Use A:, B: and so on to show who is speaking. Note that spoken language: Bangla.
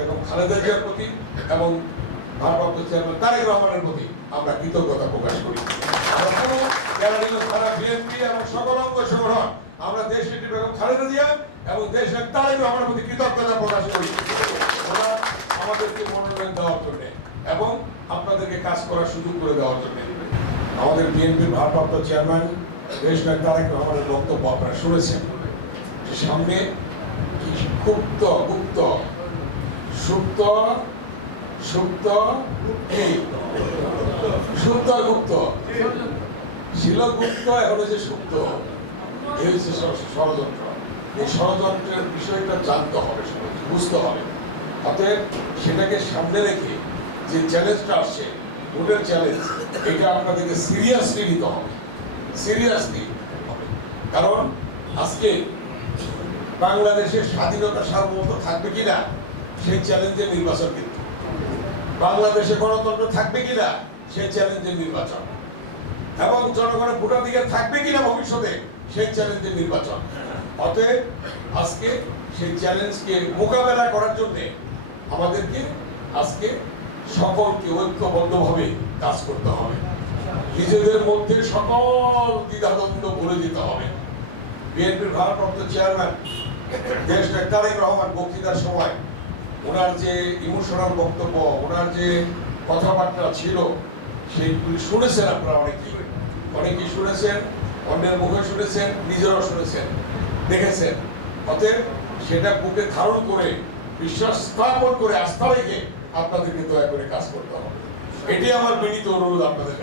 A: বেগম খালেদা জিয়ার প্রতি এবং ভারপ্রাপ্ত চেয়ারম্যান তারেক রহমানের প্রতি আমরা কৃতজ্ঞতা প্রকাশ করি। থানা বিএনপি এবং সকল অঙ্গ সংগঠন, আমরা দেশ নেত্রী বেগম খালেদা জিয়া এবং দেশ তারেক রহমানের প্রতি কৃতজ্ঞতা প্রকাশ করি। ওরা আমাদেরকে মনোনয়ন দেওয়ার জন্য এবং আপনাদেরকে কাজ করার সুযোগ করে দেওয়ার জন্য। আমাদের বিএনপির ভারপ্রাপ্ত চেয়ারম্যান, দেশ তারেক রহমানের বক্তব্য আপনারা শুনেছেন। সামনে কি গুপ্ত গুপ্ত সুপ্ত সুপ্ত সুপ্ত আর গুপ্ত। ছিল গুপ্ত এখন হচ্ছে সুপ্ত। এই হচ্ছে ষড়যন্ত্র। এই ষড়যন্ত্রের বিষয়টা জানতে হবে বুঝতে হবে। অতএব সেটাকে সামনে রেখে যে চ্যালেঞ্জটা আসছে ভোটের চ্যালেঞ্জ এটা আপনাদেরকে সিরিয়াসলি নিতে হবে। সিরিয়াসলি কারণ আজকে বাংলাদেশের স্বাধীনতা সার্বভৌমত্ব থাকবে কিনা সেই চ্যালেঞ্জের নির্বাচন কিন্তু। বাংলাদেশে গণতন্ত্র থাকবে কিনা, সেই চ্যালেঞ্জের নির্বাচন। এবং জনগণের ভোটাধিকার থাকবে কিনা ভবিষ্যতে, সেই চ্যালেঞ্জের নির্বাচন। অতএব, আজকে সেই চ্যালেঞ্জকে মোকাবেলা করার জন্য আমাদেরকে আজকে সকলকে ঐক্যবদ্ধভাবে কাজ করতে হবে। নিজেদের মধ্যে সকল দ্বিধাদ্বন্দ্ব ভুলে যেতে হবে। বিএনপির ভারপ্রাপ্ত চেয়ারম্যান দেশ তারেক রহমান বক্তৃতার সময় ওনার যে ইমোশনাল বক্তব্য, ওনার যে কথাবার্তা ছিল, সেইগুলি শুনেছেন আপনারা অনেকেই। অনেকেই শুনেছেন, অন্যের মুখে শুনেছেন, নিজেরাও শুনেছেন, দেখেছেন। অতএব সেটা বুকে ধারণ করে, বিশ্বাস স্থাপন করে, আস্থা রেখে আপনাদেরকে দয়া করে কাজ করতে হবে। এটি আমার বিনীত অনুরোধ আপনাদের।